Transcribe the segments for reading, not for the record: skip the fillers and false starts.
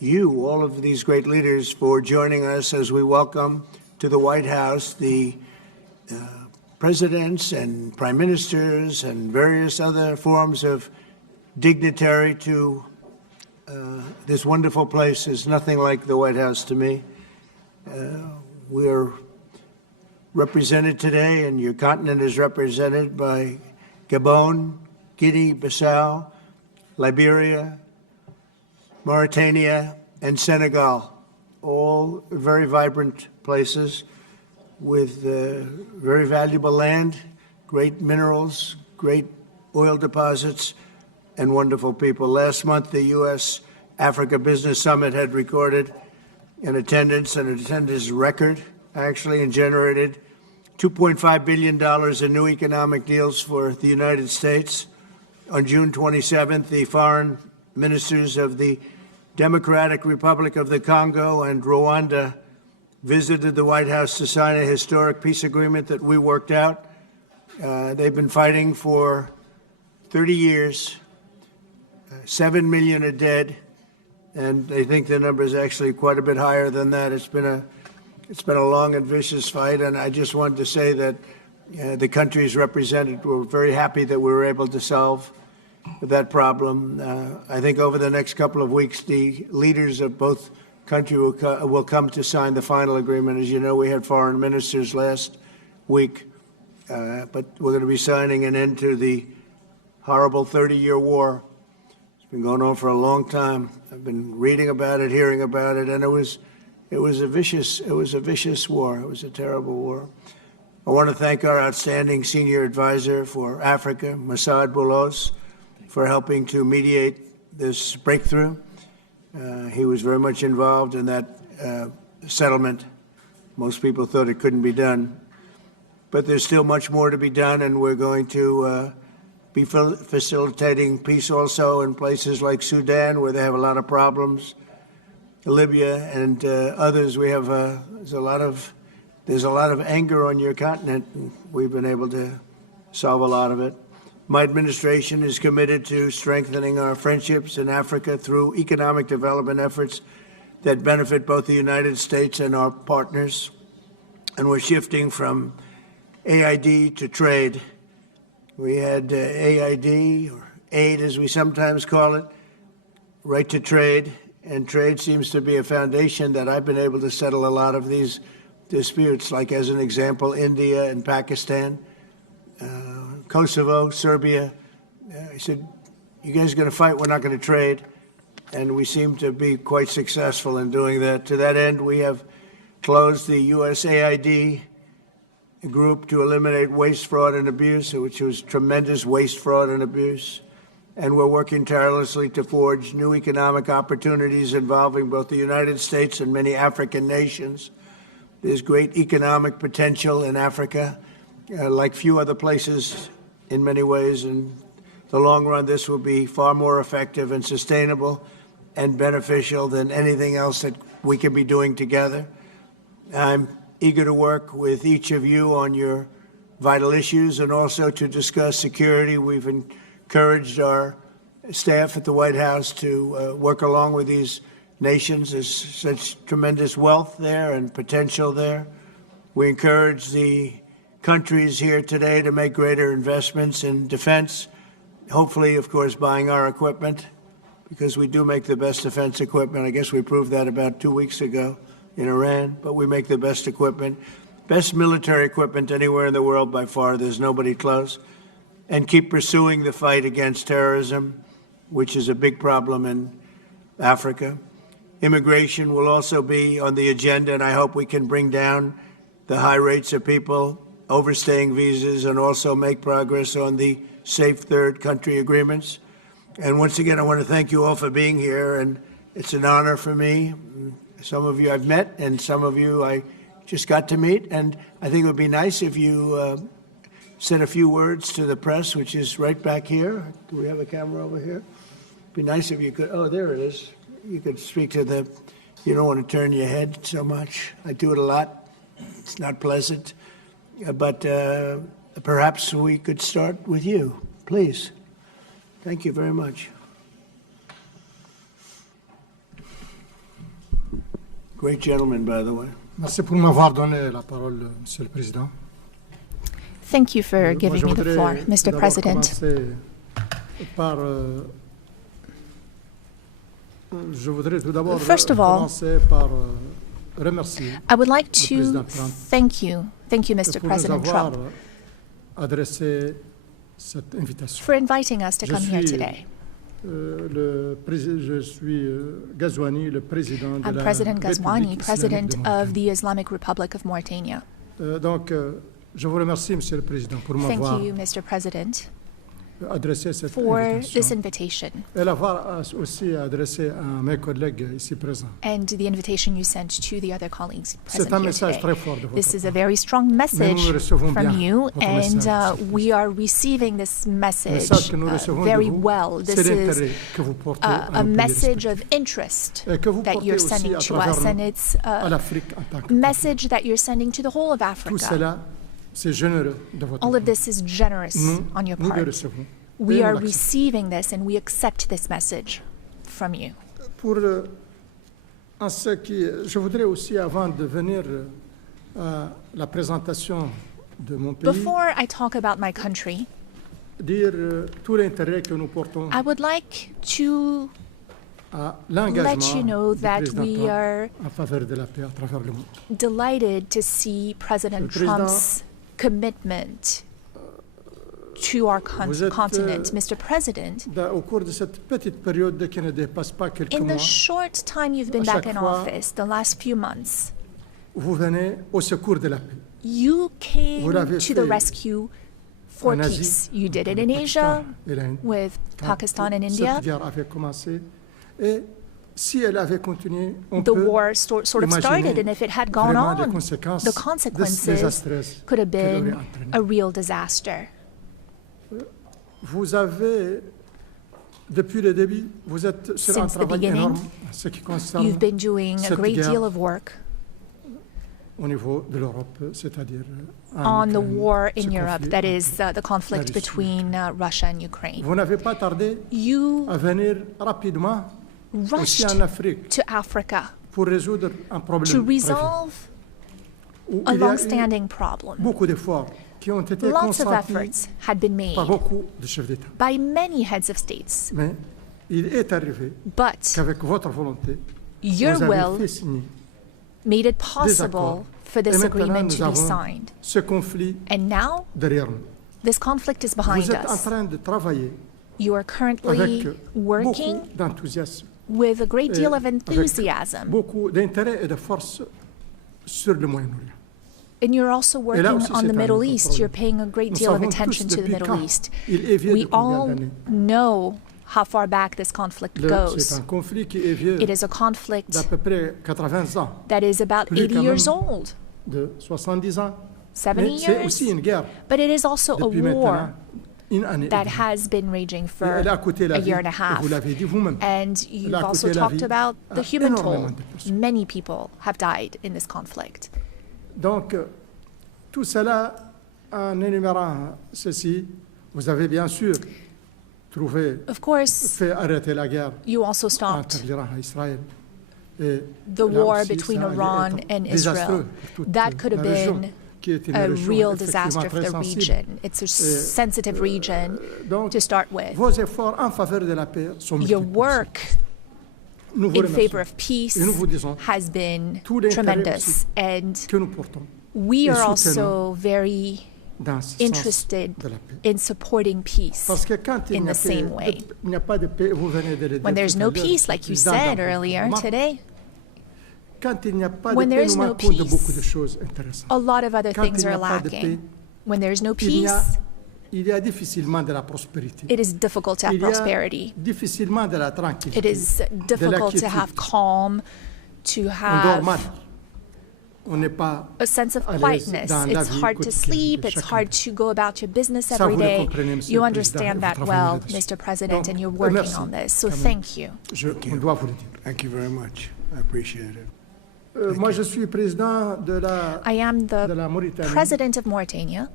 you, all of these great leaders, for joining us as we welcome to the White House the presidents and prime ministers and various other forms of dignitary to this wonderful place. Is nothing like the White House to me. We're represented today, and your continent is represented by Gabon, Guinea-Bissau, Liberia, Mauritania, and Senegal, all very vibrant places with very valuable land, great minerals, great oil deposits, and wonderful people. Last month, the U.S.-Africa Business Summit had recorded an attendance record, actually, and generated $2.5 billion in new economic deals for the United States. On June 27th, the foreign ministers of the Democratic Republic of the Congo and Rwanda visited the White House to sign a historic peace agreement that we worked out. They've been fighting for 30 years. 7 million are dead, and they think the number is actually quite a bit higher than that. It's been a long and vicious fight, and I just wanted to say that the countries represented were very happy that we were able to solve that problem. I think over the next couple of weeks, the leaders of both countries will come to sign the final agreement. As you know, we had foreign ministers last week, but we're going to be signing an end to the horrible 30-year war. It's been going on for a long time. I've been reading about it, hearing about it, and it was a vicious war. It was a terrible war. I want to thank our outstanding senior advisor for Africa, Masad Boulos, for helping to mediate this breakthrough. He was very much involved in that settlement. Most people thought it couldn't be done, but there's still much more to be done, and we're going to be facilitating peace also in places like Sudan, where they have a lot of problems, Libya and others. We have there's a lot of anger on your continent, and we've been able to solve a lot of it. My administration is committed to strengthening our friendships in Africa through economic development efforts that benefit both the United States and our partners. And we're shifting from AID to trade. We had AID, or aid as we sometimes call it, right to trade. And trade seems to be a foundation that I've been able to settle a lot of these disputes, like as an example, India and Pakistan. Kosovo, Serbia. I said, you guys are going to fight, we're not going to trade. And we seem to be quite successful in doing that. To that end, we have closed the USAID group to eliminate waste, fraud, and abuse, which was tremendous waste, fraud, and abuse. And we're working tirelessly to forge new economic opportunities involving both the United States and many African nations. There's great economic potential in Africa, like few other places in many ways. In the long run, this will be far more effective and sustainable and beneficial than anything else that we can be doing together. I'm eager to work with each of you on your vital issues and also to discuss security. We've encouraged our staff at the White House to work along with these nations. There's such tremendous wealth there and potential there. We encourage the countries here today to make greater investments in defense, hopefully, of course, buying our equipment, because we do make the best defense equipment. I guess we proved that about 2 weeks ago in Iran, but we make the best equipment, best military equipment anywhere in the world by far. There's nobody close. And keep pursuing the fight against terrorism, which is a big problem in Africa. Immigration will also be on the agenda, and I hope we can bring down the high rates of people overstaying visas and also make progress on the safe third country agreements. And once again, I want to thank you all for being here, and it's an honor for me. Some of you I've met, and some of you I just got to meet, and I think it would be nice if you said a few words to the press, which is right back here. Do we have a camera over here? It'd be nice if you could, oh, there it is. You could speak to the, you don't want to turn your head so much. I do it a lot. It's not pleasant. But perhaps we could start with you, please. Thank you very much. Great gentleman, by the way. Merci pour m'avoir donné la parole, Monsieur le Président. Thank you for giving me the floor, Mr. President. First of all, I would like to thank you, Mr. President Trump, for inviting us to come here today. I'm President Ghazouani, President of the Islamic Republic of Mauritania. Thank you, Mr. President, for this invitation and the invitation you sent to the other colleagues present here today. This is a very strong message from you, and we are receiving this message very well. This is a message of interest that you're sending to us, and it's a message that you're sending to the whole of Africa. All of this is generous on your part. We are receiving this and we accept this message from you. Before I talk about my country, I would like to let you know that we are delighted to see President Trump's commitment to our continent. Mr. President, in the short time you've been back in office, the last few months, you came to the rescue for peace. You did it in Asia with Pakistan and India. The war sort of started, and if it had gone on, the consequences could have been a real disaster. Since the beginning, you've been doing a great deal of work on the war in Europe, that is the conflict between Russia and Ukraine. You rushed to Africa to resolve a long-standing problem. Lots of efforts had been made by many heads of states, but your will made it possible for this agreement to be signed. And now, this conflict is behind us. You are currently working with a great deal of enthusiasm. And you're also working on the Middle East. You're paying a great deal of attention to the Middle East. We all know how far back this conflict goes. It is a conflict that is about 80 years old, 70 years, but it is also a war that has been raging for a year and a half. And you've also talked about the human toll. Many people have died in this conflict. Donc, tout cela, en énumérant ceci, vous avez bien sûr trouvé, fait arrêter la guerre entre l'Iran et Israël. The war between Iran and Israel. That could have been a real disaster for the region. It's a sensitive region to start with. Your work in favor of peace has been tremendous, and we are also very interested in supporting peace in the same way. When there's no peace, like you said earlier today, when there is no peace, a lot of other things are lacking. When there's no peace, it is difficult to have prosperity. It is difficult to have calm, to have a sense of quietness. It's hard to sleep. It's hard to go about your business every day. You understand that well, Mr. President, and you're working on this. So thank you. Thank you very much. I appreciate it. I am the President of Mauritania.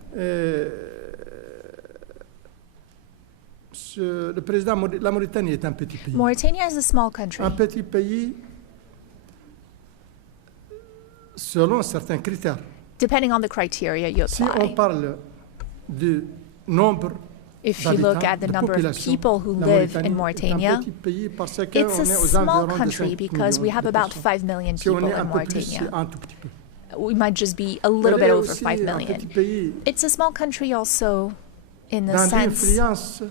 La Mauritanie est un petit pays. Mauritania is a small country. Un petit pays selon certains critères. Depending on the criteria you Si on apply. parle du nombre If you look at the number of people who live in Mauritania, it's a small country because we have about 5 million people in Mauritania. We might just be a little bit over 5 million. It's a small country also in the sense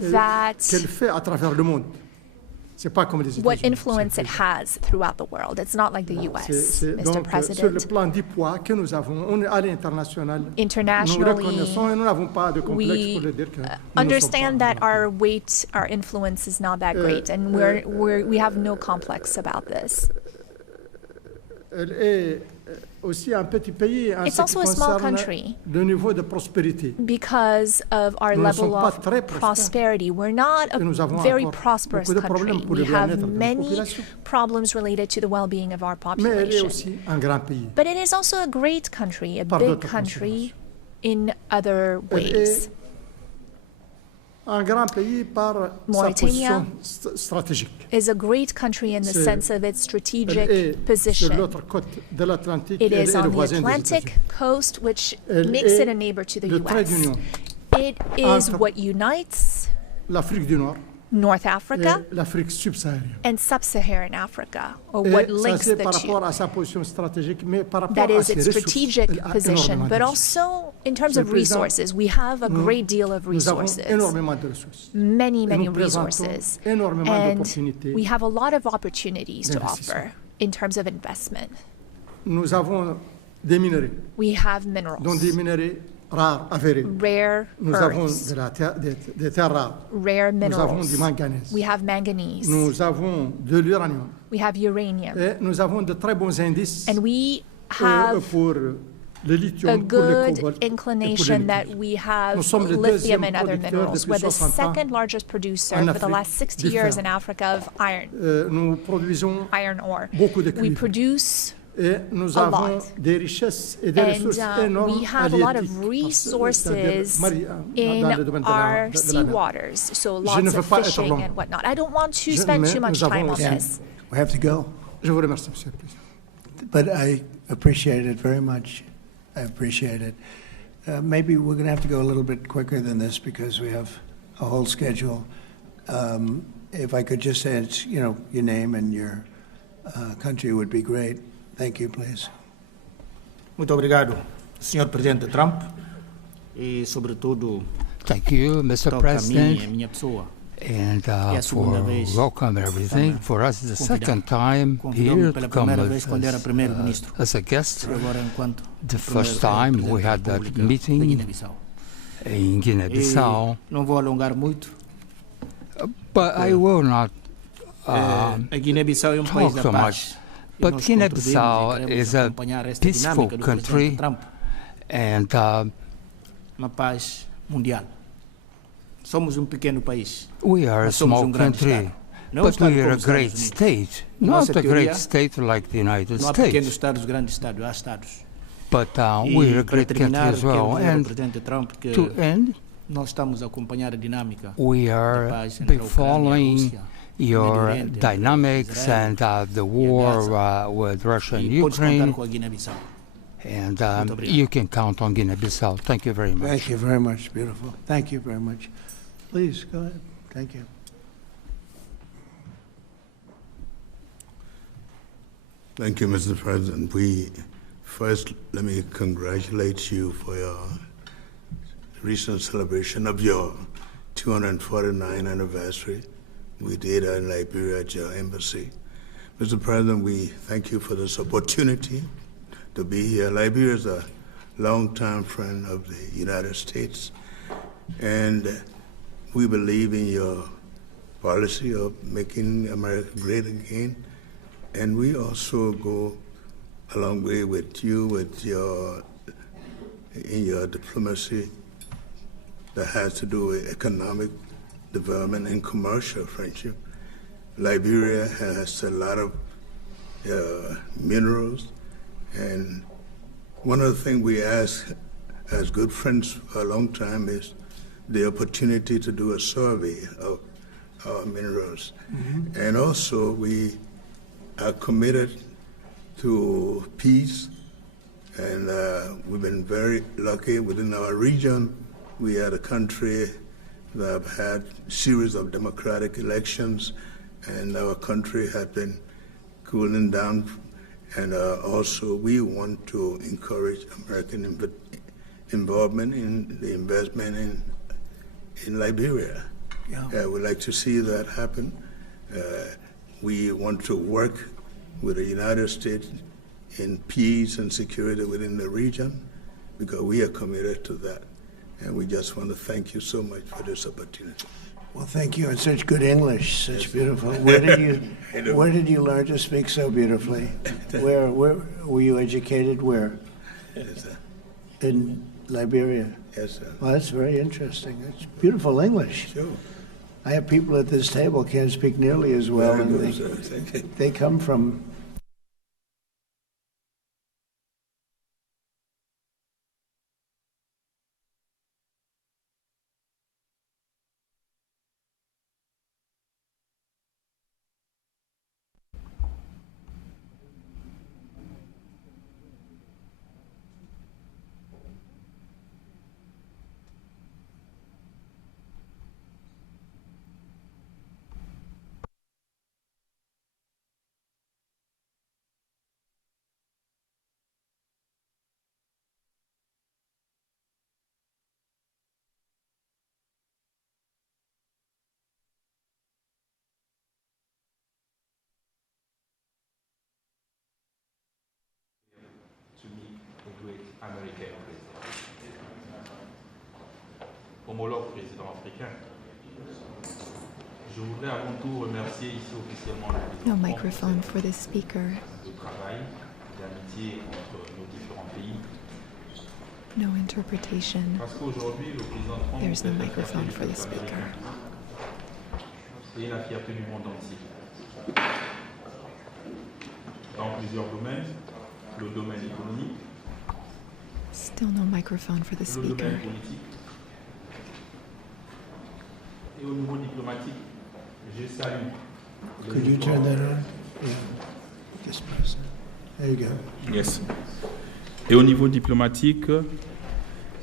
that qu'elle fait à travers le monde. C'est pas comme les États-Unis. What influence it has throughout the world. It's not like the US, Mr. Donc, sur le President. plan du poids que nous avons, on est à l'international. Nous Internationally, reconnaissons et nous n'avons pas de complexe pour le dire que nous ne sommes understand pas. that our weight, our influence is not that great, and we have no complex about this. Elle est aussi un petit pays en It's ce qui also a small concerne country. le niveau de prospérité. Because of our Nous ne level sommes pas of très prospères. prosperity, we're not a Et nous avons very encore prosperous beaucoup de country. problèmes pour le We have bien-être de la many population. problems related to the well-being of our Mais elle est population. aussi un grand pays. But it is also a great country, a Par big d'autres country in other Elle ways. est un grand pays par sa Mauritania position stratégique. Is a great country in the C'est- sense of its Elle strategic est sur position. l'autre côte de l'Atlantique. It Elle is est le on the voisin des Atlantic États-Unis. coast, which Elle makes est it a neighbor to the le trait US. d'union It is entre what unites l'Afrique du Nord North et Africa l'Afrique subsaharienne. and sub-Saharan Africa, or Et what ça, links c'est the par two. rapport à sa position stratégique, mais par rapport That à is ses its ressources. strategic Elle a position, énormément but de ressources. also in terms Monsieur of le Président, resources. We have a great deal of Nous avons resources, énormément de ressources. many, Et many nous présentons resources, énormément and d'opportunités we have a lot of opportunities to d'investissement. offer in terms of investment. Nous avons des minerais, We have dont minerals, des minerais rares, avérés. rare Nous avons earths, de la terre, des terres rares. rare Nous avons du minerals. manganèse. We have manganese. Nous avons de l'uranium. We have uranium. Et nous avons de très bons indices And we have pour le a lithium, pour le good cobalt et pour le inclination nickel. that we have Nous sommes le lithium deuxième and other producteur minerals. depuis We're the 60 ans second largest producer en for the Afrique last 60 du years fer. in Africa of iron, Nous produisons iron ore. beaucoup de We cuivre. produce Et nous a avons lot. des richesses et des and ressources énormes we have a lot of halieutiques, c'est-à-dire resources dans le domaine in de la- our de la sea mer. waters, so ne lots veux of pas être fishing long. and whatnot. I don't want to spend mais too much nous time avons on aussi- this. We have to go, Je vous remercie, Monsieur le Président. but I appreciate it very much. I appreciate it. Maybe we're going to have to go a little bit quicker than this because we have a whole schedule. If I could just ask, your name and your country would be great. Thank you, please. Muito obrigado, Sr. Presidente Trump, e sobretudo Thank you, Mr. toca a mim e a President, minha pessoa. and É a segunda for vez welcome everything. também For us, the convidado. second time Convidou-me here pela to come primeira vez quando era as, primeiro-ministro. as a guest. E agora enquanto The first primeiro- time we had that Presidente da República meeting da Guiné-Bissau. in Guinea-Bissau, E não vou alongar muito. but I will not A Guiné-Bissau é um país talk da so paz. much. E But nós Guinea-Bissau contribuímos e queremos is a acompanhar esta peaceful dinâmica do country. Presidente Trump, and uma paz mundial. Somos um pequeno país. we are a Nós somos small grande country, Estado. Não um but Estado we are como a os great Estados Unidos. state, Nossa not a teoria, great state like the United Não há pequenos States, estados, grandes estados, há estados. but E we are a para great country terminar, as quero well. dizer ao And Presidente Trump que to end, nós estamos a acompanhar a dinâmica we da are paz entre a Ucrânia e a following Rússia, your Médio Oriente, entre dynamics Israel and the war Gaza. with Russia and E podes contar Ukraine, com a Guiné-Bissau. and Muito obrigado. you can count on Guinea-Bissau. Thank you very much. Thank you very much. Beautiful. Thank you very much. Please, go ahead. Thank you. Thank you, Mr. President. First, let me congratulate you for your recent celebration of your 249th anniversary. We did in Liberia at your embassy. Mr. President, we thank you for this opportunity to be here. Liberia is a longtime friend of the United States, and we believe in your policy of making America great again. And we also go a long way with you in your diplomacy that has to do with economic development and commercial friendship. Liberia has a lot of minerals, and one of the things we ask as good friends for a long time is the opportunity to do a survey of our minerals. Mm-hmm. And also we are committed to peace. And we've been very lucky within our region. We had a country that have had series of democratic elections, and our country had been cooling down. And also we want to encourage American involvement in the investment in Liberia. Yeah. We'd like to see that happen. We want to work with the United States in peace and security within the region, because we are committed to that. And we just want to thank you so much for this opportunity. Well, thank you. And such good English, such beautiful. Where did you learn to speak so beautifully? Where were you educated? Where? Yes, sir. In Liberia. Yes, sir. Well, that's very interesting. That's beautiful English. Sure. I have people at this table can't speak nearly as well, Very and good, sir. Thank you. they come from. Américain, homologue président africain. Je voudrais avant tout remercier ici officiellement le président No microphone for the speaker. de travail, d'amitié entre nos différents pays. No interpretation. Parce qu'aujourd'hui, le président Trump There's no est la microphone fierté for du the peuple speaker. américain et la fierté du monde entier. Dans plusieurs domaines, le domaine économique, Still no microphone for the le speaker. domaine politique et au niveau diplomatique, je salue. les Could you efforts- turn that on? Yeah. Just press it. There you go. Yes. Et au niveau diplomatique,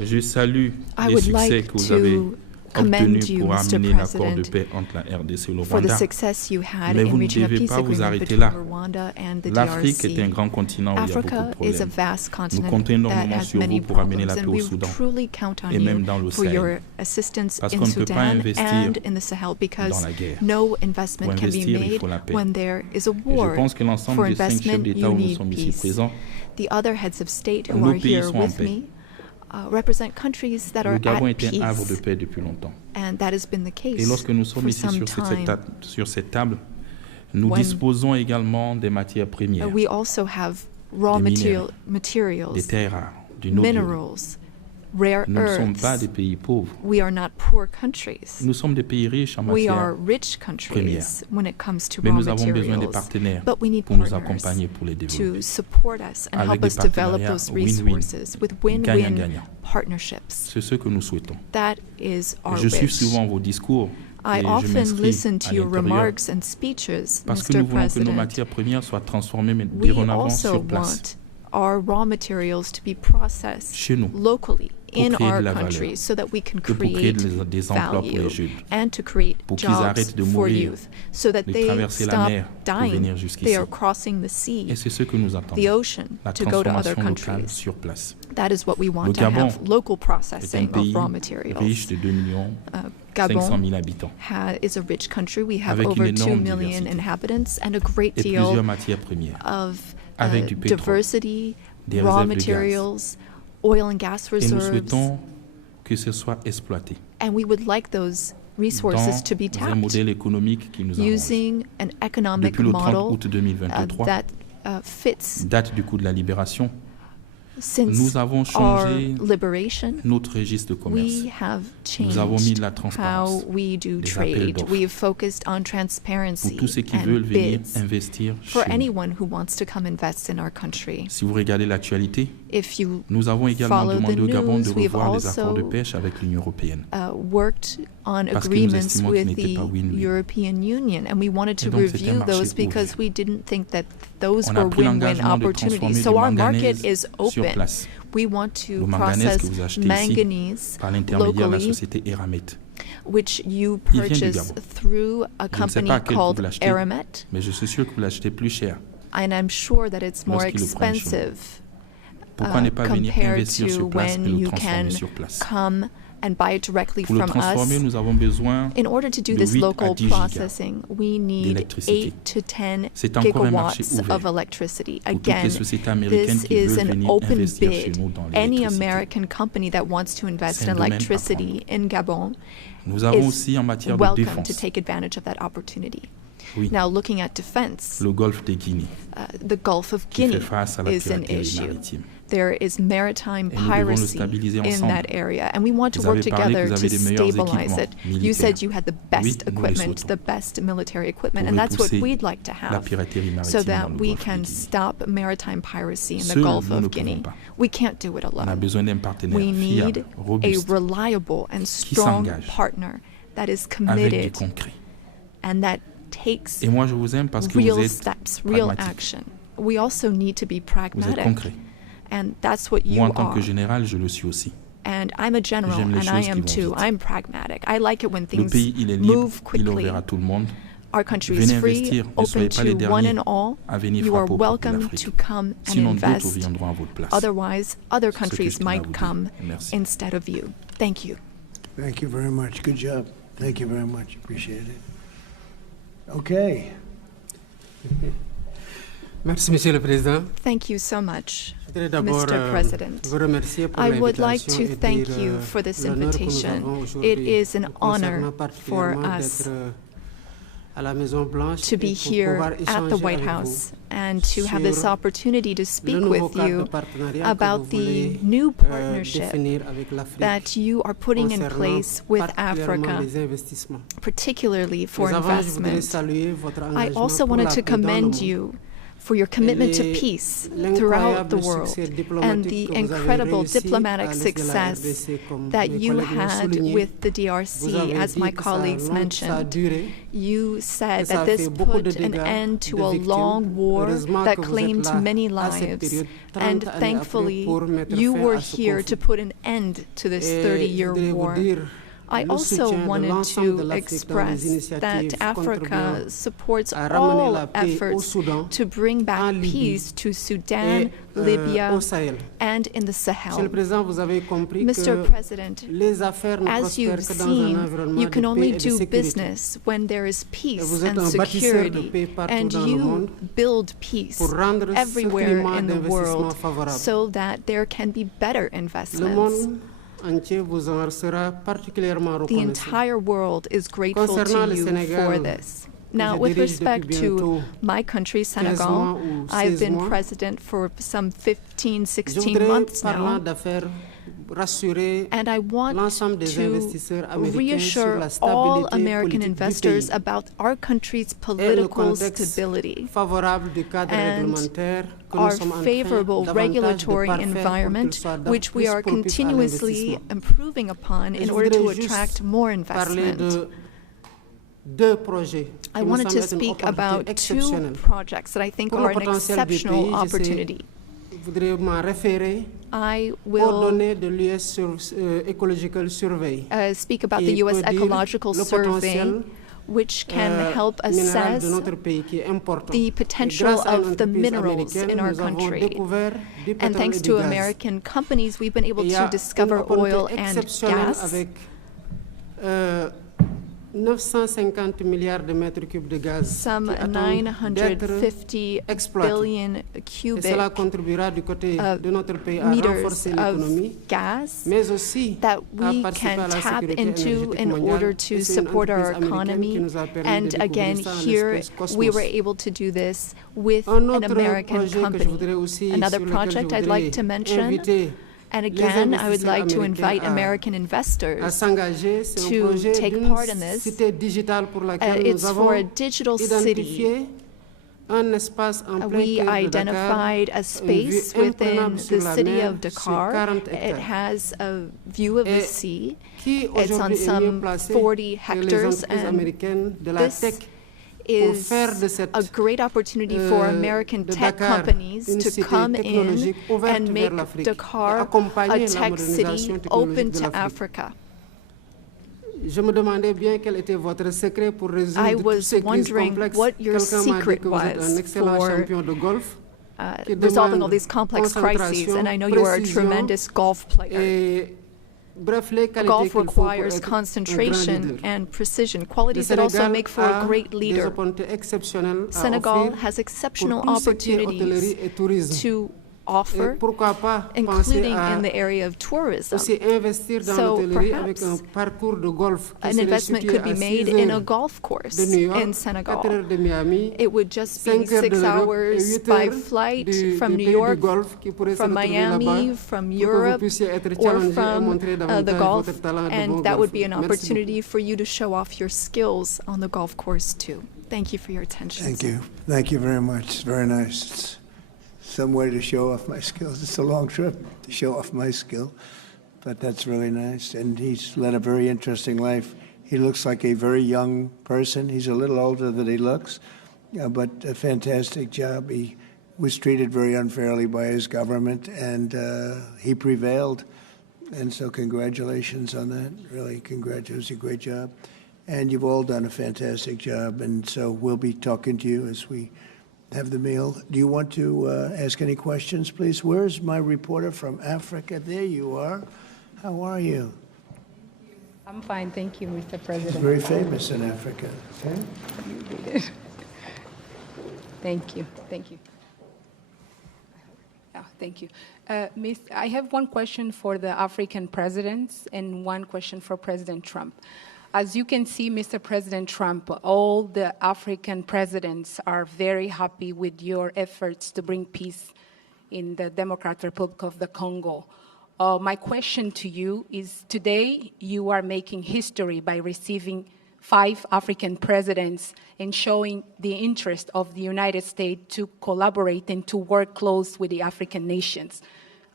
je salue I les would succès like que vous avez to commend obtenus you, pour Mr. amener l'accord de President, paix entre la RDC et le for the Rwanda. success you had Mais in vous ne reaching a devez peace pas vous agreement arrêter between là. Rwanda and the L'Afrique est un DRC. grand continent où il y a beaucoup de Africa is a problèmes. vast Nous continent comptons that énormément has sur many vous pour amener la problems, paix and au we Soudan truly count on et même you dans le for Sahel. your assistance Parce in qu'on ne peut pas Sudan investir and in the Sahel, because dans la guerre. no investment Pour can be investir, il made faut la paix. when there is a Et je war. pense que l'ensemble For des 5 chefs investment, d'État you où nous need sommes ici peace. présents, The other heads of state who Nos are pays here sont en with paix. me represent countries that are le Gabon at est un havre de peace, paix depuis longtemps. and that has been the Et case lorsque nous sommes for ici some sur cette time. table, nous When disposons également des matières premières, We also have raw Des minéraux, des materials, terres rares, du noble. minerals, rare Nous ne sommes pas earths. des pays pauvres. We are not poor countries. Nous sommes des pays riches en We are matière, rich countries when it comes to mais raw nous avons besoin des materials. partenaires But we need pour nous partners accompagner, pour les to développer. support us and Avec help des us develop partenariats those win-win, resources with win-win gagnant-gagnant. partnerships. C'est ce que nous souhaitons. That is our Je suis wish. souvent vos discours I et je often m'inscris listen à to your l'intérieur remarks and speeches, parce que Mr. nous voulons que nos President. matières premières soient transformées mais We dorénavant also sur place, want our raw materials to be processed chez nous, locally pour in créer de our la valeur, country so that we can et pour créer create des emplois pour value les jeunes, and to create pour qu'ils jobs arrêtent de for mourir, youth so that de they traverser la stop mer pour dying. venir They jusqu'ici. are crossing the Et sea, c'est ce que nous attendons, the ocean, la to go to other transformation locale countries. sur place. That is what we want Le to Gabon have, local C'est un processing pays of raw riche materials. de 2 millions Gabon 500 000 habitants, is a rich country. We have Avec over une 2 énorme million diversité. inhabitants and a great et deal plusieurs matières premières, of avec du pétrole, diversity, des raw réserves de gaz. materials, oil and gas Et nous reserves, souhaitons que ce soit exploité and we would like those resources to be dans un tapped modèle économique qui nous arrange. using an economic Depuis le 30 model août 2023, that fits date du coup de la libération, since nous avons our changé liberation. notre registre de commerce. We have Nous avons mis changed de la how transparence, we do des appels trade. d'offres. We have focused on Pour transparency tous ceux qui and veulent venir bids investir for chez nous. anyone who wants to come invest in our country. Si vous regardez l'actualité, If you Nous avons également follow the demandé au Gabon de news, we've revoir les accords de also pêche avec l'Union européenne. worked on Parce que nous agreements estimons qu'ils with n'étaient the pas win-win. European Union, and we wanted to Et donc, c'est un review marché those because ouvert. we didn't think that those On a were pris win-win l'engagement de transformer opportunities. du So our market manganèse is sur open. place. We want to Le manganèse process que vous achetez ici manganese par l'intermédiaire de la locally, société Eramet. which you Il vient du purchase Gabon. through a Je ne sais company pas à quel prix called vous l'achetez, Eramet, mais je suis sûr que vous l'achetez plus cher. and I'm sure that it's more Lorsqu'ils le prennent chez nous. expensive Pourquoi ne pas venir compared investir to sur place et when le you transformer can sur place? come and buy it directly Pour le from transformer, us. nous avons besoin In order to do de this 8 à local 10 gigas processing, we need d'électricité. 8 to 10 C'est encore un marché gigawatts ouvert of electricity. pour toutes les Again, sociétés américaines this qui is veulent an venir open investir chez bid. nous dans Any l'électricité. American company that wants to invest C'est in un domaine à electricity in Gabon Nous avons is aussi en matière de welcome to défense take advantage of that opportunity. Oui. Now, looking at defense, le golfe de Guinée the Gulf of qui Guinea fait face à la is an piraterie issue. maritime. There is maritime Et nous devons le piracy stabiliser in ensemble. that area, and we want to Vous work avez parlé que together vous to avez des meilleurs stabilize it. équipements You said militaires. you had the Oui, best nous les equipment, souhaitons. the best military equipment, Pour and that's what repousser we'd like to la have, piraterie maritime so dans that le we golfe de can Guinée. stop maritime piracy in the Seuls, Gulf nous ne of pouvons Guinea. pas. We can't do it On a alone. besoin d'un partenaire We need fiable, a robuste, reliable and strong s'engage partner that is avec du committed concret. and that takes Et moi, je vous aime parce que real vous êtes steps, real pragmatique. action. We also need to be Vous êtes pragmatic, concret. and that's what you Moi, en tant are. que général, je le suis aussi. And I'm a general, J'aime les and I choses am qui vont too. vite. I'm pragmatic. I like it when Le things pays, il est libre, move il est quickly. ouvert à tout le monde. Our country is Venez free, investir, ne open soyez pas les to one derniers and all. à venir You are frapper aux portes de welcome l'Afrique. to come and Sinon, d'autres invest. viendront à votre place. Otherwise, other C'est ce que countries je tenais à might vous dire. come Merci. instead of you. Thank you. Thank you very much. Good job. Thank you very much. Appreciate it. Okay. Merci, Monsieur le Président. Thank you so much, Je voudrais d'abord Mr. President. vous remercier pour I would like l'invitation to et thank dire you for this l'honneur que nous invitation. avons It aujourd'hui is an honor concernant for particulièrement us d'être à la Maison Blanche to be et pour here pouvoir at the échanger White avec House and to have this sur opportunity to le speak nouveau with cadre you de partenariat about que vous the voulez new partnership définir avec l'Afrique that you are putting in concernant place with particulièrement Africa, les investissements. particularly for Mais avant, je voudrais investment. saluer votre I engagement also pour wanted la to paix dans le commend monde. you for your commitment to Et peace throughout the l'incroyable world succès and diplomatique the que vous avez incredible réussi à diplomatic l'est de la success RDC, comme that mes you collègues l'ont had souligné. with the Vous DRC, avez as dit my que colleagues ça a mentioned. duré, You said que ça that a this fait beaucoup de put an dégâts, end to de a victimes. long war Heureusement that que vous êtes claimed là many à cette lives, période, 30 and années après, thankfully pour mettre you fin were à ce here to conflit. put an end to this Et 30-year je voudrais war. vous dire I le also soutien de wanted l'ensemble de to l'Afrique dans les express initiatives that Africa contribuant supports à ramener all la paix au efforts Soudan, to bring en back Libye peace to Sudan, et Libya, au Sahel. and in the Monsieur le Sahel. Président, vous avez compris Mr. que President, les affaires ne as prospèrent you've que dans un seen, environnement you can de only paix et de do sécurité. business when there is Et peace vous êtes and un bâtisseur de security, paix partout and dans le you monde build peace pour rendre ce everywhere climat in the d'investissement world favorable. so that there can be better Le investments. monde entier vous en sera particulièrement The reconnaissant. entire world is grateful Concernant to le you Sénégal, for this. Now, je with dirige respect depuis to bientôt my country, 15 mois Senegal, ou I've 16 been mois. president for some 15, Je 16 voudrais, months parlant now, d'affaires, rassurer and I want l'ensemble des to investisseurs américains sur reassure la all stabilité American politique du investors pays about our country's et le political contexte stability favorable du cadre and réglementaire que nous our sommes en train favorable davantage de regulatory parfaire pour qu'il environment, soit which we plus are propice à continuously l'investissement. improving upon Et in je order to voudrais juste attract more parler investment. de deux projets I qui me wanted to semblent être une speak about opportunité two exceptionnelle. projects that I think Pour are le an potentiel du exceptional pays, opportunity. je voudrais m'en référer I aux will données de l'US Ecological Survey, speak about qui the U.S. peut dire Ecological le Survey, potentiel which can help minéral assess de notre pays qui est important. the Et potential grâce à of the l'entreprise minerals américaine, in our nous avons country. découvert du And pétrole thanks et to du gaz. American companies, we've been able Et il y to a discover une opportunité oil and exceptionnelle gas. avec 950 milliards de mètres cubes de gaz Some qui attendent d'être 950 exploités. billion Et cubic cela contribuera du côté de notre pays à meters renforcer of l'économie, gas mais aussi that à we participer can à la tap sécurité into énergétique in mondiale. order Et to c'est une support our entreprise américaine qui economy. nous a permis And de découvrir again, ça en here espèce Cosmos. we were able to do this with Un an autre American projet que je company. voudrais aussi, Another sur lequel project je I'd like to voudrais mention, inviter and les again, I would investisseurs like to américains invite American à investors s'engager, c'est un to projet take d'une part in this. cité digitale pour laquelle It's nous for avons a digital city identifié We identified a space within the city of Dakar. It has a view of the sea. It's on some 40 hectares, and this is a great opportunity for American tech companies to come in and make Dakar a tech city open to Africa. I was wondering what your secret was for resolving all these complex crises, and I know you are a tremendous golf player. Golf requires concentration and precision, qualities that also make for a great leader. Senegal has exceptional opportunities to offer, including in the area of tourism. So perhaps an investment could be made in a golf course in Senegal. It would just be 6 hours by flight from New York, from Miami, from Europe, or from the Gulf, and that would be an opportunity for you to show off your skills on the golf course too. Thank you for your attention. Thank you. Thank you very much. It's very nice. It's some way to show off my skills. It's a long trip to show off my skill, but that's really nice. And he's led a very interesting life. He looks like a very young person. He's a little older than he looks, but a fantastic job. He was treated very unfairly by his government, and he prevailed. And so congratulations on that. Really, congratulations. A great job. And you've all done a fantastic job. And so we'll be talking to you as we have the meal. Do you want to ask any questions, please? Where's my reporter from Africa? There you are. How are you? I'm fine, thank you, Mr. President. She's very famous in Africa. Okay? Thank you. Thank you. Miss, I have one question for the African presidents and one question for President Trump. As you can see, Mr. President Trump, all the African presidents are very happy with your efforts to bring peace in the Democratic Republic of the Congo. My question to you is, today you are making history by receiving 5 African presidents and showing the interest of the United States to collaborate and to work close with the African nations.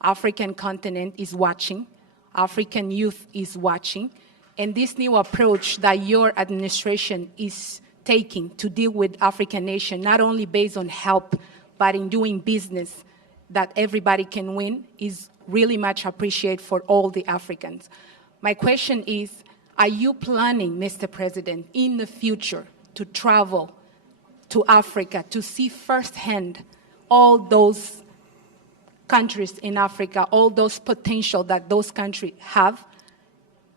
African continent is watching, African youth is watching, and this new approach that your administration is taking to deal with African nations, not only based on help, but in doing business that everybody can win, is really much appreciated for all the Africans. My question is, are you planning, Mr. President, in the future to travel to Africa to see firsthand all those countries in Africa, all those potential that those countries have?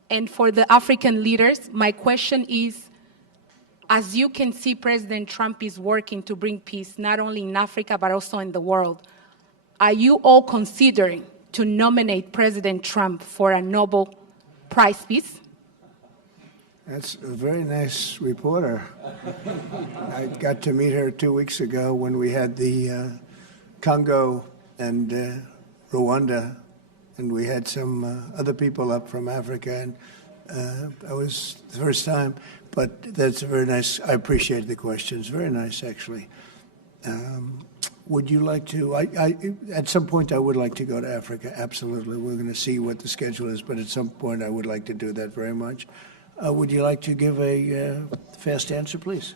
And for the African leaders, my question is, as you can see, President Trump is working to bring peace not only in Africa, but also in the world. Are you all considering to nominate President Trump for a Nobel Prize Peace? That's a very nice reporter. I got to meet her 2 weeks ago when we had the Congo and Rwanda, and we had some other people up from Africa, and that was the first time. But that's very nice. I appreciate the questions. Very nice, actually. Would you like to? At some point, I would like to go to Africa. Absolutely. We're going to see what the schedule is, but at some point, I would like to do that very much. Would you like to give a fast answer, please?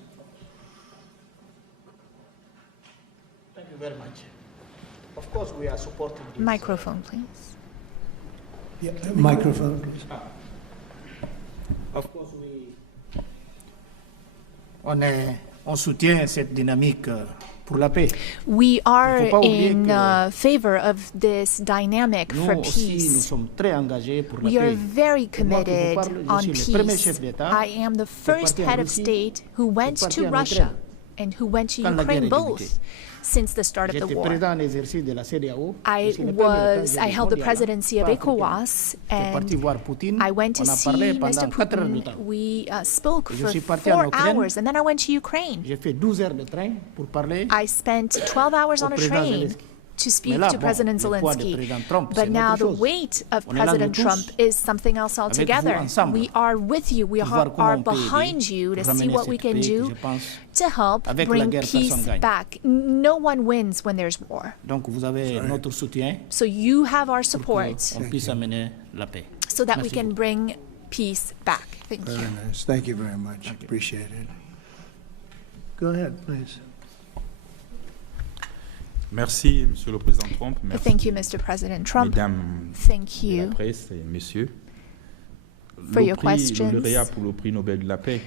Thank you very much. Of course, we are supporting this. Microphone, please. Yeah, microphone, please. Of course, on soutient cette dynamique pour la paix. We are in favor of this dynamic for peace. We are very committed on peace. I am the first head of state who went to Russia and who went to Ukraine both since the start of the war. I held the presidency of ECOWAS, and I went to see Mr. Putin. We spoke for 4 hours, and then I went to Ukraine. I spent 12 hours on a train to speak to President Zelensky. But now the weight of President Trump is something else altogether. We are with you. We are behind you to see what we can do to help bring peace back. No one wins when there's war. So you have our support so that we can bring peace back. Thank you. Very nice. Thank you very much. Appreciate it. Go ahead, please. Merci, Monsieur le Président Trump. Merci, thank you, Mr. President Trump. Mesdames thank you de la presse et messieurs. For your questions. Lauréat pour le prix Nobel de la paix.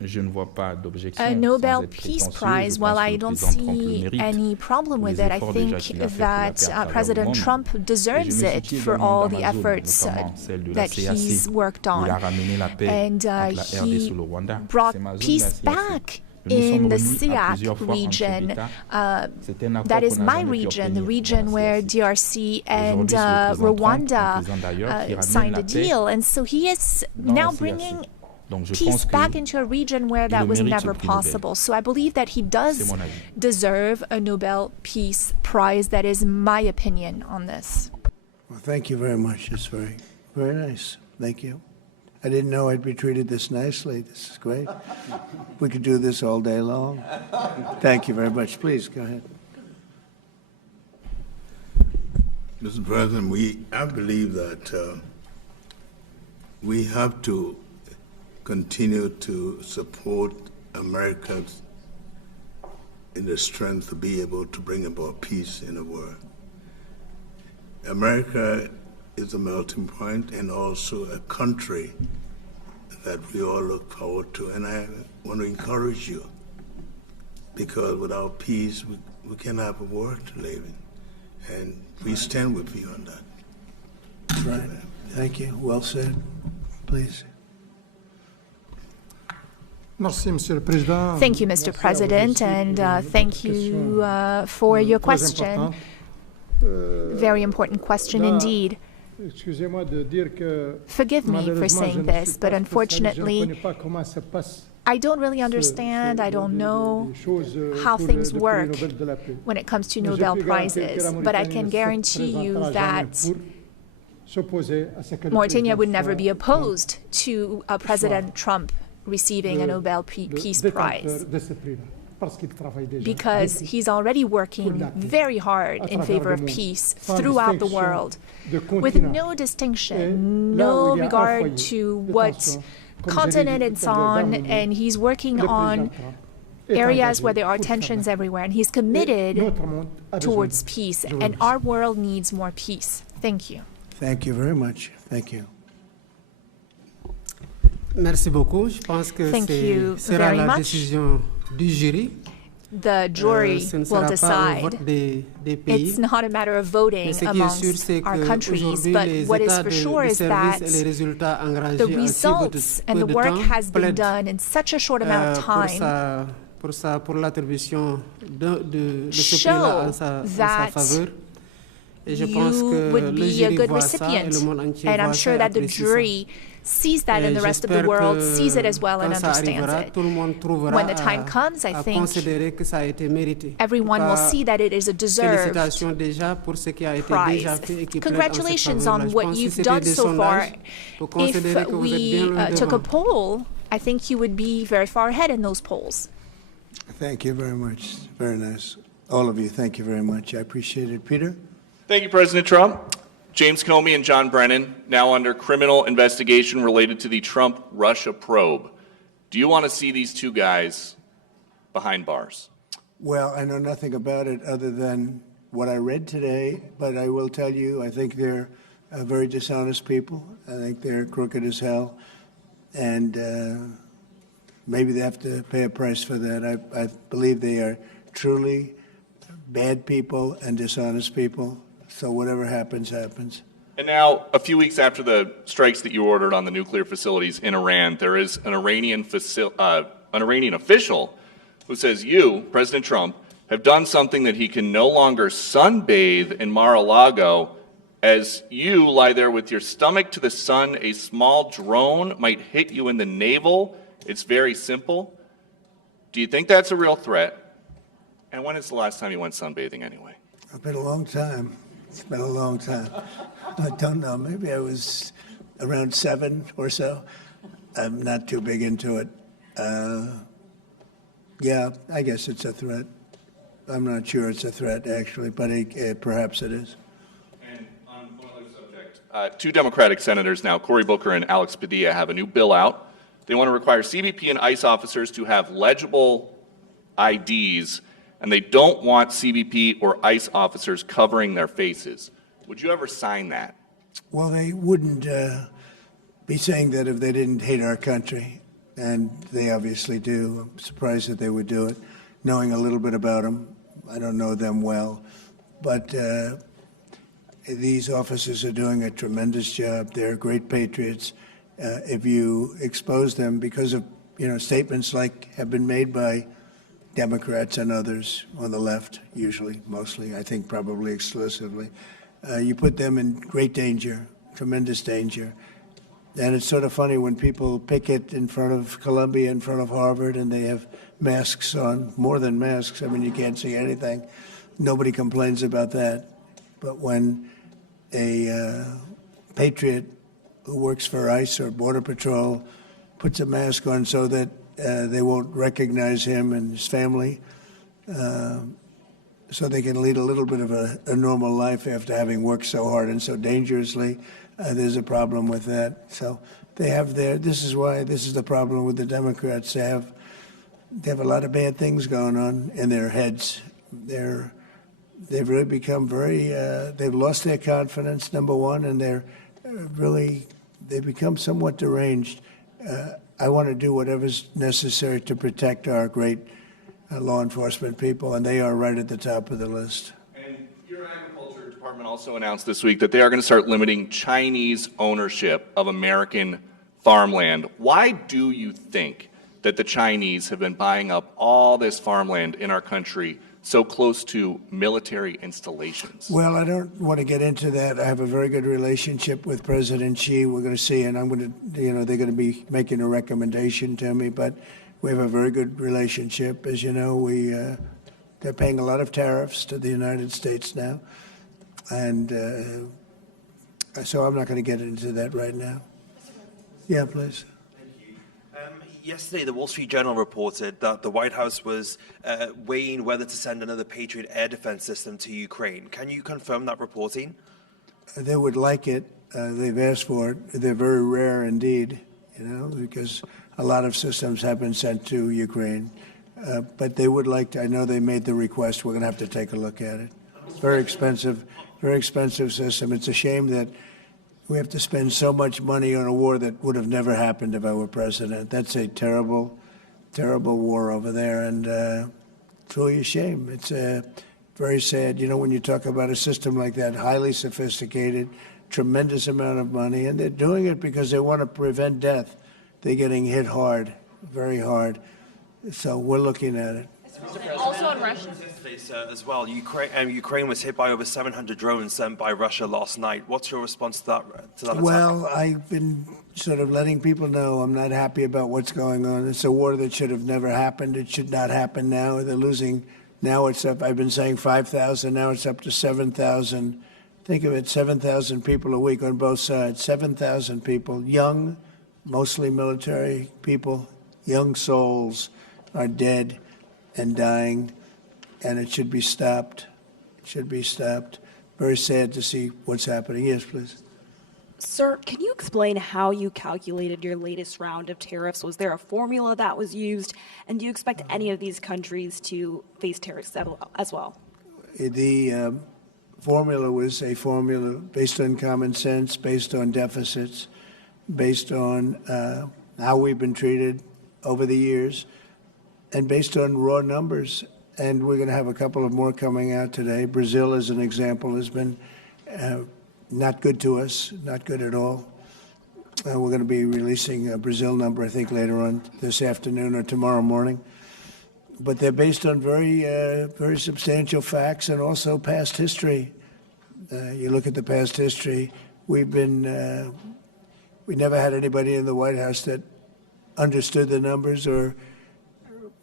Je ne vois pas d'objection. A Nobel Peace Prize, well, I don't see any problem with it. I think that President Trump deserves it for all the efforts that he's worked on. And he brought peace back in the SEAC region. That is my region, the region where DRC and Rwanda signed a deal. And so he is now bringing peace back into a region where that was never possible. So I believe that he does deserve a Nobel Peace Prize. That is my opinion on this. Well, thank you very much. It's very, very nice. Thank you. I didn't know I'd be treated this nicely. This is great. We could do this all day long. Thank you very much. Please, go ahead. Mr. President, I believe that we have to continue to support America in the strength to be able to bring about peace in the world. America is a melting point and also a country that we all look forward to. And I want to encourage you, because without peace, we can't have a world to live in. And we stand with you on that. That's right. Thank you. Well said. Please. Thank you, Mr. President, and thank you for your question. Very important question indeed. Forgive me for saying this, but unfortunately, I don't really understand, I don't know how things work when it comes to Nobel Prizes, but I can guarantee you that Mauritania would never be opposed to President Trump receiving a Nobel Peace Prize, because he's already working very hard in favor of peace throughout the world, with no distinction, no regard to what continent it's on, and he's working on areas where there are tensions everywhere, and he's committed towards peace, and our world needs more peace. Thank you. Thank you very much. Thank you. Merci beaucoup. Je pense que sera la décision du jury. The jury will decide. It's not a matter of voting amongst our countries, but what is for sure is that the results and the work has been done in such a short amount of time show that you would be a good recipient. And I'm sure that the jury sees that, and the rest of the world sees it as well and understands it. When the time comes, I think everyone will see that it is a deserved prize. Congratulations on what you've done so far. If we took a poll, I think you would be very far ahead in those polls. Thank you very much. Very nice. All of you, thank you very much. I appreciate it. Peter? Thank you, President Trump. James Comey and John Brennan, now under criminal investigation related to the Trump-Russia probe. Do you want to see these two guys behind bars? Well, I know nothing about it other than what I read today, but I will tell you, I think they're very dishonest people. I think they're crooked as hell, and maybe they have to pay a price for that. I believe they are truly bad people and dishonest people. So whatever happens, happens. And now, a few weeks after the strikes that you ordered on the nuclear facilities in Iran, there is an Iranian official who says you, President Trump, have done something that he can no longer sunbathe in Mar-a-Lago. As you lie there with your stomach to the sun, a small drone might hit you in the navel. It's very simple. Do you think that's a real threat? And when is the last time you went sunbathing anyway? It's been a long time. It's been a long time. I don't know. Maybe I was around 7 or so. I'm not too big into it. Yeah, I guess it's a threat. I'm not sure it's a threat, actually, but perhaps it is. And on one other subject, 2 Democratic senators now, Cory Booker and Alex Padilla, have a new bill out. They want to require CBP and ICE officers to have legible IDs, and they don't want CBP or ICE officers covering their faces. Would you ever sign that? Well, they wouldn't be saying that if they didn't hate our country, and they obviously do. I'm surprised that they would do it, knowing a little bit about them. I don't know them well, but these officers are doing a tremendous job. They're great patriots. If you expose them because of statements like have been made by Democrats and others on the left, usually, mostly, I think probably exclusively, you put them in great danger, tremendous danger. And it's sort of funny when people picket in front of Columbia, in front of Harvard, and they have masks on, more than masks. I mean, you can't see anything. Nobody complains about that. But when a patriot who works for ICE or Border Patrol puts a mask on so that they won't recognize him and his family, so they can lead a little bit of a normal life after having worked so hard and so dangerously, there's a problem with that. So they have this is the problem with the Democrats. They have a lot of bad things going on in their heads. They've really become they've lost their confidence, number one, and they've become somewhat deranged. I want to do whatever's necessary to protect our great law enforcement people, and they are right at the top of the list. And your agriculture department also announced this week that they are going to start limiting Chinese ownership of American farmland. Why do you think that the Chinese have been buying up all this farmland in our country so close to military installations? Well, I don't want to get into that. I have a very good relationship with President Xi. We're going to see, and I'm going to, they're going to be making a recommendation to me, but we have a very good relationship. As you know, they're paying a lot of tariffs to the United States now, and so I'm not going to get into that right now. Yeah, please. Yesterday, the Wall Street Journal reported that the White House was weighing whether to send another Patriot air defense system to Ukraine. Can you confirm that reporting? They would like it. They've asked for it. They're very rare indeed, because a lot of systems have been sent to Ukraine. But they would like to. I know they made the request. We're going to have to take a look at it. Very expensive system. It's a shame that we have to spend so much money on a war that would have never happened if I were president. That's a terrible, terrible war over there, and truly a shame. It's very sad. When you talk about a system like that, highly sophisticated, tremendous amount of money, and they're doing it because they want to prevent death. They're getting hit hard, very hard. So we're looking at it. Also on Russia. As well, Ukraine was hit by over 700 drones sent by Russia last night. What's your response to that attack? Well, I've been sort of letting people know I'm not happy about what's going on. It's a war that should have never happened. It should not happen now. They're losing. Now it's up. I've been saying 5,000. Now it's up to 7,000. Think of it, 7,000 people a week on both sides. 7,000 people, young, mostly military people, young souls are dead and dying, and it should be stopped. It should be stopped. Very sad to see what's happening. Yes, please. Sir, can you explain how you calculated your latest round of tariffs? Was there a formula that was used? And do you expect any of these countries to face tariffs as well? The formula was a formula based on common sense, based on deficits, based on how we've been treated over the years, and based on raw numbers. And we're going to have a couple of more coming out today. Brazil, as an example, has been not good to us, not good at all. We're going to be releasing a Brazil number, I think, later on this afternoon or tomorrow morning. But they're based on very substantial facts and also past history. You look at the past history, we never had anybody in the White House that understood the numbers or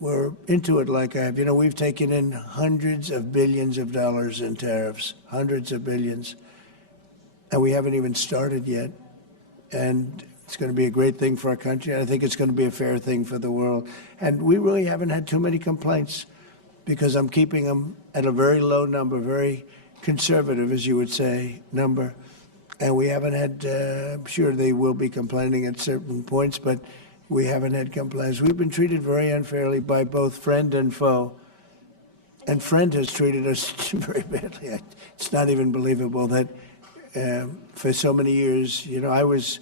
were into it like I have. You know, we've taken in hundreds of billions of dollars in tariffs, hundreds of billions, and we haven't even started yet. And it's going to be a great thing for our country. I think it's going to be a fair thing for the world. And we really haven't had too many complaints because I'm keeping them at a very low number, very conservative, as you would say, number. And we haven't had, I'm sure they will be complaining at certain points, but we haven't had complaints. We've been treated very unfairly by both friend and foe. And friend has treated us very badly. It's not even believable that for so many years, you know, I was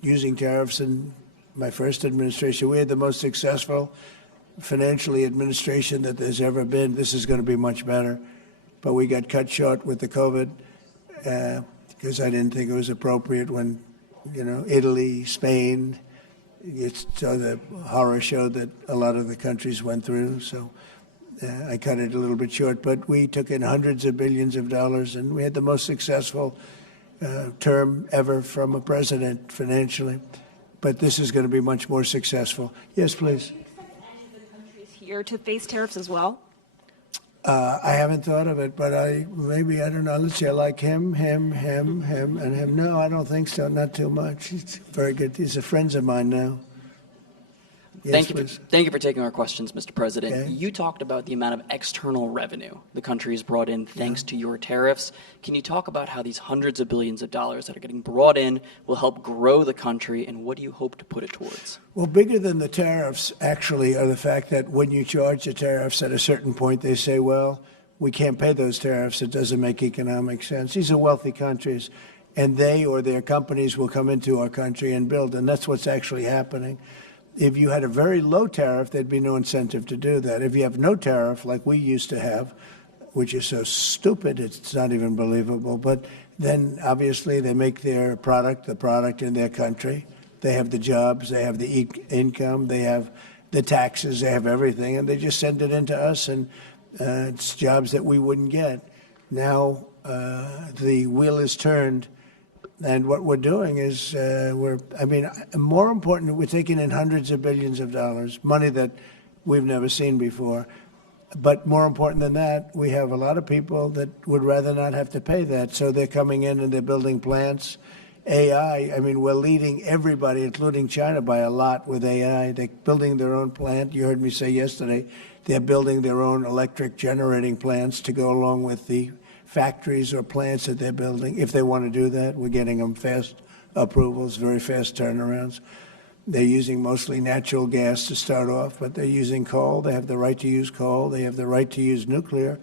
using tariffs in my first administration. We had the most successful financially administration that there's ever been. This is going to be much better. But we got cut short with the COVID because I didn't think it was appropriate when, you know, Italy, Spain, it's the horror show that a lot of the countries went through. So I cut it a little bit short. But we took in hundreds of billions of dollars, and we had the most successful term ever from a president financially. But this is going to be much more successful. Yes, please. Do you expect any of the countries here to face tariffs as well? I haven't thought of it, but I don't know. Let's see, I like him, and him. No, I don't think so. Not too much. He's very good. These are friends of mine now. Yes, Thank you for taking our questions, Mr. President. Okay. You talked about the amount of external revenue the country has brought in thanks to your tariffs. Can you talk about how these hundreds of billions of dollars that are getting brought in will help grow the country, and what do you hope to put it towards? Well, bigger than the tariffs, actually, are the fact that when you charge the tariffs at a certain point, they say, well, we can't pay those tariffs. It doesn't make economic sense. These are wealthy countries, and they or their companies will come into our country and build, and that's what's actually happening. If you had a very low tariff, there'd be no incentive to do that. If you have no tariff, like we used to have, which is so stupid, it's not even believable, but then obviously they make their product, the product in their country. They have the jobs, they have the income, they have the taxes, they have everything, and they just send it into us, and it's jobs that we wouldn't get. Now the wheel is turned. And what we're doing is more important, we're taking in hundreds of billions of dollars, money that we've never seen before. But more important than that, we have a lot of people that would rather not have to pay that. So they're coming in and they're building plants. AI, we're leading everybody, including China, by a lot with AI. They're building their own plant. You heard me say yesterday, they're building their own electric generating plants to go along with the factories or plants that they're building. If they want to do that, we're getting them fast approvals, very fast turnarounds. They're using mostly natural gas to start off, but they're using coal. They have the right to use coal. They have the right to use nuclear.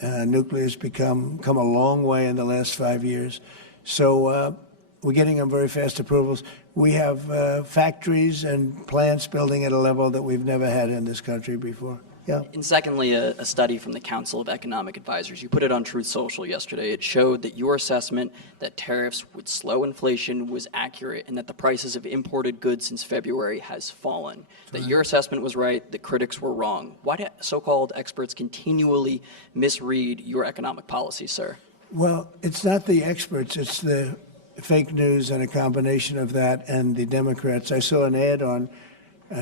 Nuclear has come a long way in the last 5 years. So we're getting them very fast approvals. We have factories and plants building at a level that we've never had in this country before. Yeah. And secondly, a study from the Council of Economic Advisors, you put it on Truth Social yesterday. It showed that your assessment that tariffs would slow inflation was accurate, and that the prices of imported goods since February has fallen. That your assessment was right, the critics were wrong. Why do so-called experts continually misread your economic policy, sir? Well, it's not the experts, it's the fake news and a combination of that and the Democrats. I saw an ad on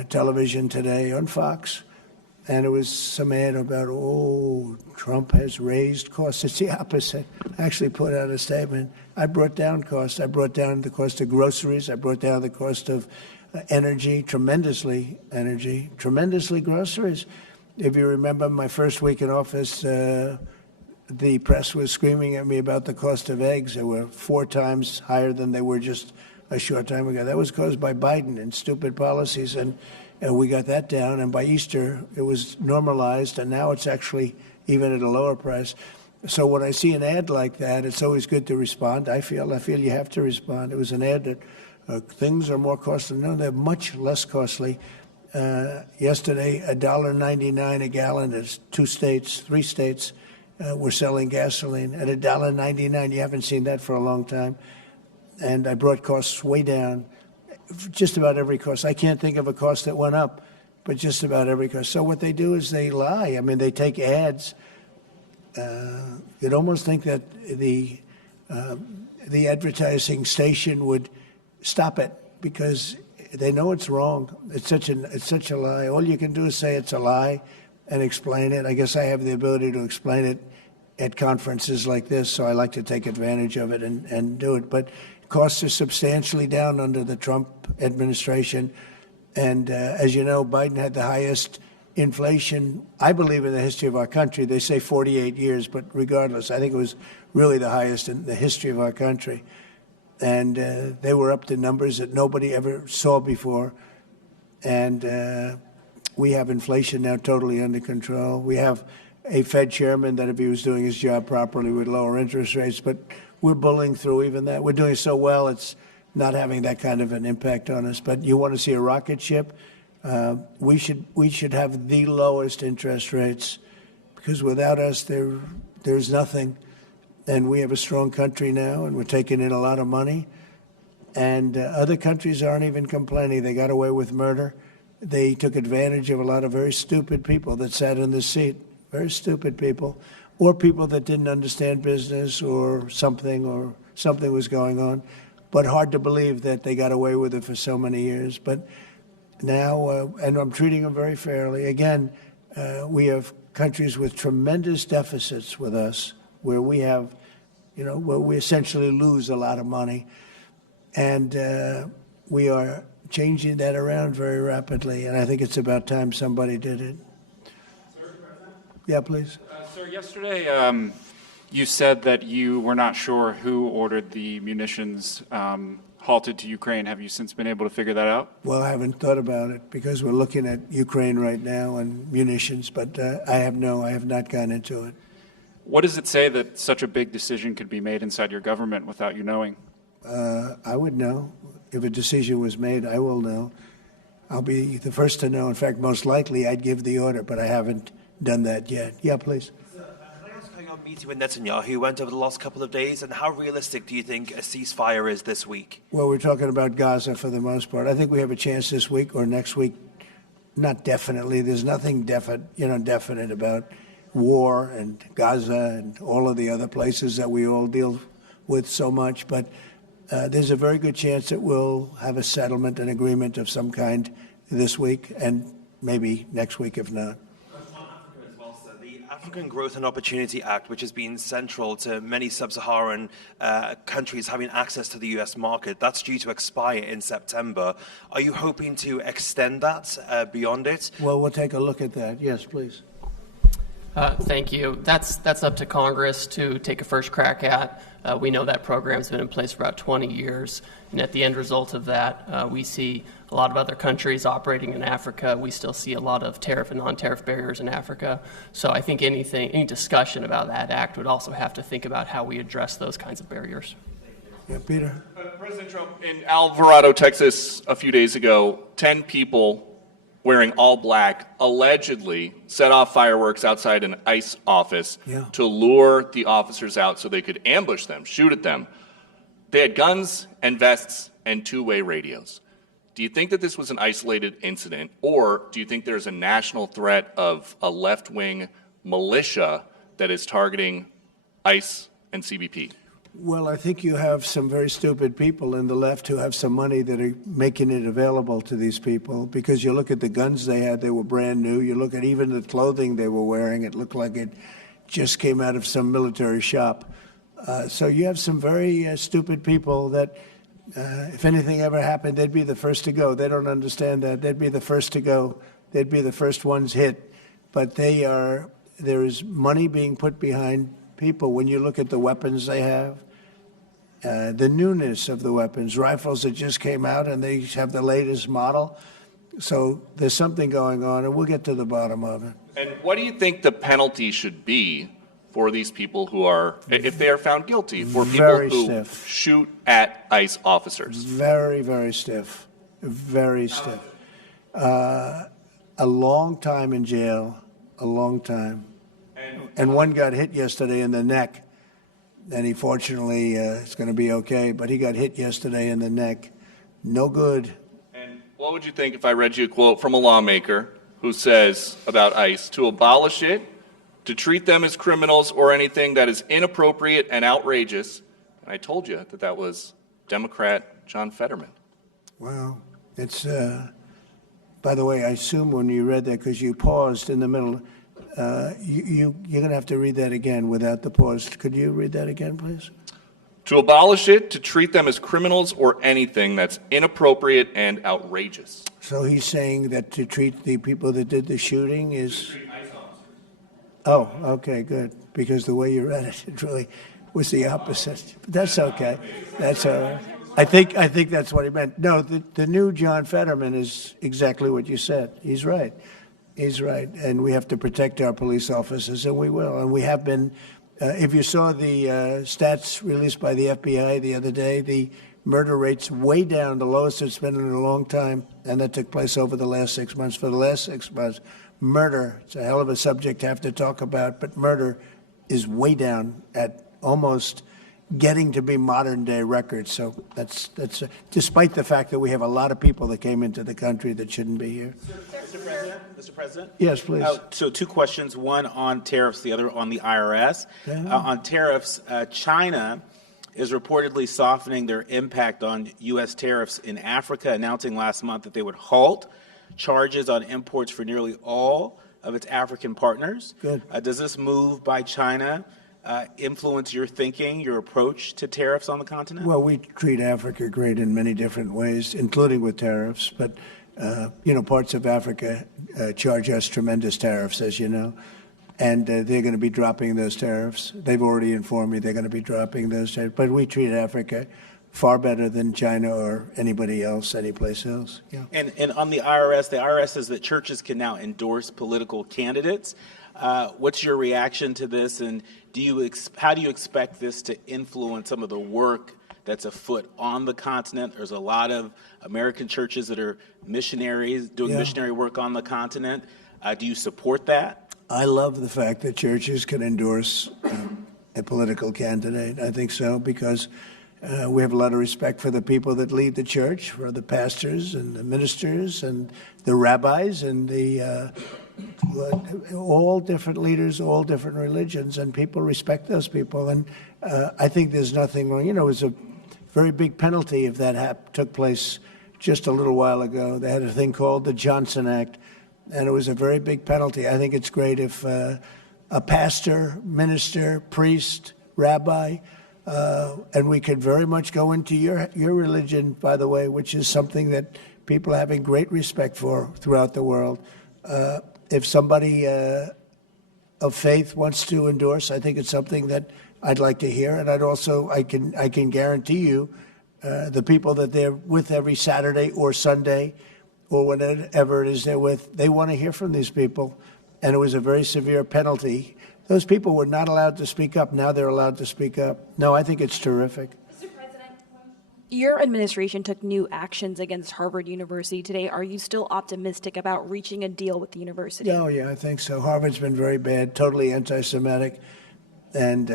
television today on Fox. And it was some ad about, Trump has raised costs. It's the opposite. I actually put out a statement. I brought down costs. I brought down the cost of groceries. I brought down the cost of energy, tremendously groceries. If you remember my first week in office, the press was screaming at me about the cost of eggs. They were 4 times higher than they were just a short time ago. That was caused by Biden and stupid policies, and we got that down, and by Easter, it was normalized, and now it's actually even at a lower price. So when I see an ad like that, it's always good to respond. I feel you have to respond. It was an ad that things are more costly. No, they're much less costly. Yesterday, $1.99 a gallon is 3 states were selling gasoline at $1.99. You haven't seen that for a long time. And I brought costs way down. Just about every cost. I can't think of a cost that went up, but just about every cost. So what they do is they lie. They take ads. You'd almost think that the advertising station would stop it because they know it's wrong. It's such a lie. All you can do is say it's a lie and explain it. I guess I have the ability to explain it at conferences like this, so I like to take advantage of it and do it. But costs are substantially down under the Trump administration. And as you know, Biden had the highest inflation, I believe, in the history of our country. They say 48 years, but regardless, I think it was really the highest in the history of our country. And they were up to numbers that nobody ever saw before. And we have inflation now totally under control. We have a Fed chairman that, if he was doing his job properly, would lower interest rates. But we're bullying through even that. We're doing so well, it's not having that kind of an impact on us. But you want to see a rocket ship? We should have the lowest interest rates, because without us, there's nothing. And we have a strong country now, and we're taking in a lot of money. And other countries aren't even complaining. They got away with murder. They took advantage of a lot of very stupid people that sat in the seat, very stupid people, or people that didn't understand business or something was going on. But hard to believe that they got away with it for so many years. But now, and I'm treating them very fairly. Again, we have countries with tremendous deficits with us, where we have, where we essentially lose a lot of money. And we are changing that around very rapidly. And I think it's about time somebody did it. Yeah, please. Sir, yesterday you said that you were not sure who ordered the munitions halted to Ukraine. Have you since been able to figure that out? Well, I haven't thought about it, because we're looking at Ukraine right now and munitions, but I have not gone into it. What does it say that such a big decision could be made inside your government without you knowing? I would know. If a decision was made, I will know. I'll be the first to know. In fact, most likely I'd give the order, but I haven't done that yet. Yeah, please. Can I ask how your meeting with Netanyahu went over the last couple of days, and how realistic do you think a ceasefire is this week? Well, we're talking about Gaza for the most part. I think we have a chance this week or next week. Not definitely. There's nothing definite about war and Gaza and all of the other places that we all deal with so much. But there's a very good chance that we'll have a settlement, an agreement of some kind this week, and maybe next week if not. The African Growth and Opportunity Act, which has been central to many sub-Saharan countries having access to the U.S. market, that's due to expire in September. Are you hoping to extend that beyond it? Well, we'll take a look at that. Yes, please. Thank you. That's up to Congress to take a first crack at. We know that program's been in place for about 20 years, and at the end result of that, we see a lot of other countries operating in Africa. We still see a lot of tariff and non-tariff barriers in Africa. So I think any discussion about that act would also have to think about how we address those kinds of barriers. Yeah, Peter. President Trump, in Alvarado, Texas, a few days ago, 10 people wearing all black allegedly set off fireworks outside an ICE office to lure the officers out so they could ambush them, shoot at them. They had guns and vests and two-way radios. Do you think that this was an isolated incident, or do you think there's a national threat of a left-wing militia that is targeting ICE and CBP? Well, I think you have some very stupid people in the left who have some money that are making it available to these people, because you look at the guns they had, they were brand new. You look at even the clothing they were wearing, it looked like it just came out of some military shop. So you have some very stupid people that, if anything ever happened, they'd be the first to go. They don't understand that. They'd be the first to go. They'd be the first ones hit. But there is money being put behind people. When you look at the weapons they have, the newness of the weapons, rifles that just came out and they have the latest model. So there's something going on, and we'll get to the bottom of it. And what do you think the penalty should be for these people who are, if they are found guilty, for people who shoot at ICE officers? Very, very stiff. Very stiff. A long time in jail, a long time. And one got hit yesterday in the neck, and he fortunately is going to be okay, but he got hit yesterday in the neck. No good. And what would you think if I read you a quote from a lawmaker who says about ICE, to abolish it, to treat them as criminals or anything that is inappropriate and outrageous? And I told you that that was Democrat John Fetterman. Wow. It's, by the way, I assume when you read that, because you paused in the middle, you're going to have to read that again without the pause. Could you read that again, please? To abolish it, to treat them as criminals or anything that's inappropriate and outrageous. So he's saying that to treat the people that did the shooting is... Oh, okay, good. Because the way you read it, it really was the opposite. But that's okay. That's all right. I think that's what he meant. No, the new John Fetterman is exactly what you said. He's right. He's right. And we have to protect our police officers, and we will. And we have been... if you saw the stats released by the FBI the other day, the murder rate's way down, the lowest it's been in a long time, and that took place over the last 6 months. For the last 6 months, murder, it's a hell of a subject to have to talk about, but murder is way down at almost getting to be modern-day records. So that's despite the fact that we have a lot of people that came into the country that shouldn't be here. Mr. President? Yes, please. So 2 questions, one on tariffs, the other on the IRS. Yeah. On tariffs, China is reportedly softening their impact on U.S. tariffs in Africa, announcing last month that they would halt charges on imports for nearly all of its African partners. Good. Does this move by China influence your thinking, your approach to tariffs on the continent? Well, we treat Africa great in many different ways, including with tariffs. But, parts of Africa charge us tremendous tariffs, as you know. And they're going to be dropping those tariffs. They've already informed me they're going to be dropping those tariffs. But we treat Africa far better than China or anybody else, anyplace else. Yeah. And on the IRS says that churches can now endorse political candidates. What's your reaction to this, and how do you expect this to influence some of the work that's afoot on the continent? There's a lot of American churches that are missionaries doing missionary work on the continent. Do you support that? I love the fact that churches can endorse a political candidate. I think so, because we have a lot of respect for the people that lead the church, for the pastors and the ministers and the rabbis and the all different leaders, all different religions, and people respect those people. And I think there's nothing wrong. It was a very big penalty if that took place just a little while ago. They had a thing called the Johnson Act, and it was a very big penalty. I think it's great if a pastor, minister, priest, rabbi, and we could very much go into your religion, by the way, which is something that people are having great respect for throughout the world. If somebody of faith wants to endorse, I think it's something that I'd like to hear. And I can guarantee you the people that they're with every Saturday or Sunday or whatever it is they're with, they want to hear from these people. And it was a very severe penalty. Those people were not allowed to speak up. Now they're allowed to speak up. No, I think it's terrific. Mr. President, your administration took new actions against Harvard University today. Are you still optimistic about reaching a deal with the university? Oh, yeah, I think so. Harvard's been very bad, totally anti-Semitic. And,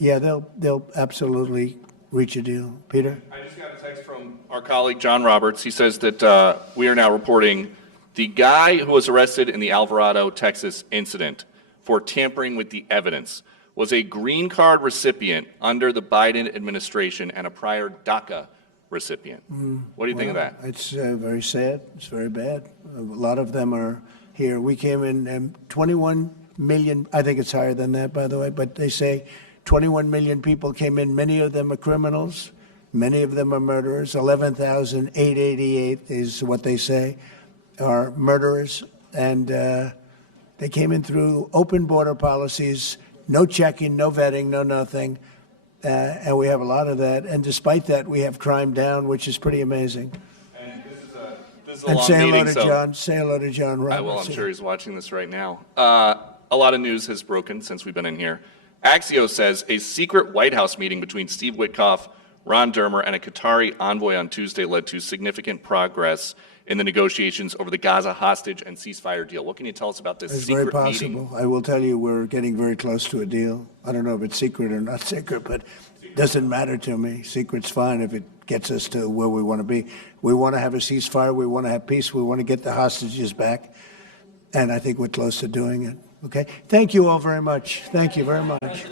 they'll absolutely reach a deal. Peter? I just got a text from our colleague, John Roberts. He says that we are now reporting the guy who was arrested in the Alvarado, Texas incident for tampering with the evidence was a green card recipient under the Biden administration and a prior DACA recipient. What do you think of that? It's very sad. It's very bad. A lot of them are here. We came in 21 million. I think it's higher than that, by the way, but they say 21 million people came in. Many of them are criminals. Many of them are murderers. 11,888 is what they say are murderers. And they came in through open border policies, no checking, no vetting, no nothing. And we have a lot of that. And despite that, we have crime down, which is pretty amazing. And this is a And long say hello meeting, to so John. Say hello to John Roberts. I will. I'm sure he's watching this right now. A lot of news has broken since we've been in here. Axios says a secret White House meeting between Steve Witkoff, Ron Dermer, and a Qatari envoy on Tuesday led to significant progress in the negotiations over the Gaza hostage and ceasefire deal. What can you tell us about this It's secret very meeting? possible. I will tell you we're getting very close to a deal. I don't know if it's secret or not secret, but it doesn't matter to me. Secret's fine if it gets us to where we want to be. We want to have a ceasefire. We want to have peace. We want to get the hostages back. And I think we're close to doing it. Okay? Thank you all very much. Thank you very much.